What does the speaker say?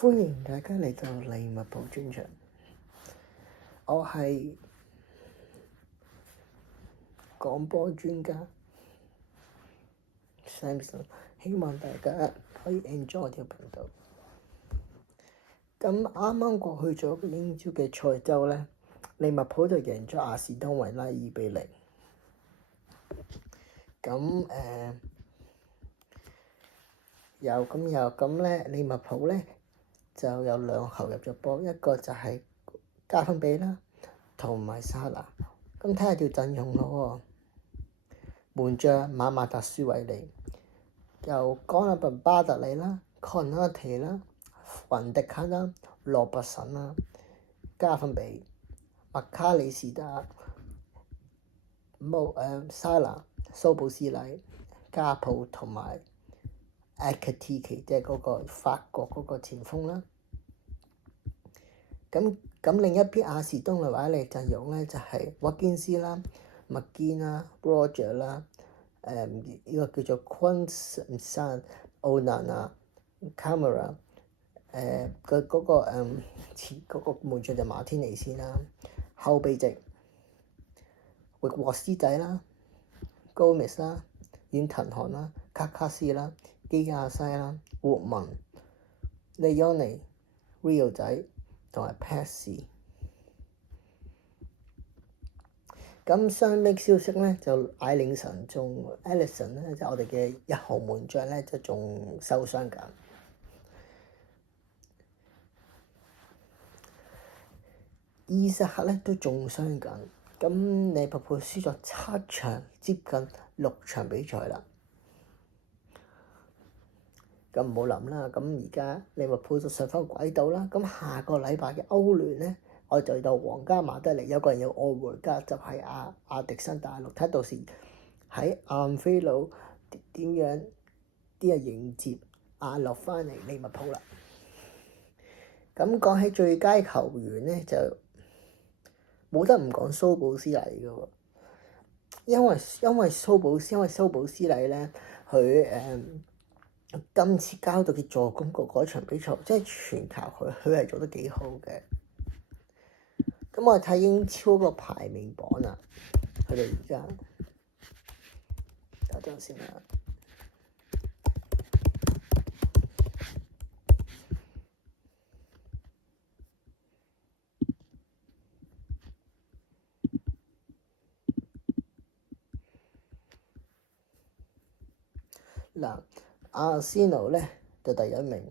歡迎大家嚟到利物浦專場。我係廣播專家 Samson， 希望大家可以 enjoy 條頻道。咁啱啱過去咗英超嘅賽周咧，利物浦就贏咗阿士東維拉2-0。咁咧，利物浦咧就有兩球入咗波，一個就係加芬比啦，同埋沙拿。咁睇下條陣容咯喎，門將馬馬特舒維尼，由岡納賓巴特利啦、康納提啦、雲迪克啦、羅伯臣啦、加芬比、麥卡里士達、沙拿、蘇布斯禮、加普同埋艾克提奇，即係嗰個法國嗰個前鋒啦。咁另一邊亞士東維拉陣容咧就係沃堅斯啦、麥堅啦、Roger 啦、呢個叫做昆山奧納啊、Camara，嗰個門將就馬天尼斯啦，後備席域沃斯仔啦、高米斯啦、遠藤航啦、卡卡斯啦、基亞西啦、活文、利安尼、Rio 仔同埋 Patsy。咁雙逼消息咧，就艾領臣仲 Alisson 咧，就我哋嘅1號門將咧，就仲受傷緊。伊薩克咧都仲傷緊。咁利物浦輸咗7場，接近6場比賽啦。咁唔好諗啦，咁而家利物浦就上翻軌道啦。咁下個禮拜嘅歐聯咧，我就到皇家馬德里，有個人有愛回家，就係阿迪生大陸，睇到時喺晏菲路點樣啲人迎接阿洛翻嚟利物浦啦。咁講起最佳球員咧，就冇得唔講蘇布斯禮嘅喎，因為蘇布斯禮咧，佢今次交到嘅助攻嗰場比賽，即係全靠佢係做得幾好嘅。咁我睇英超個排名榜啊，佢哋而家等陣先啦。嗱，阿仙奴咧就第1名，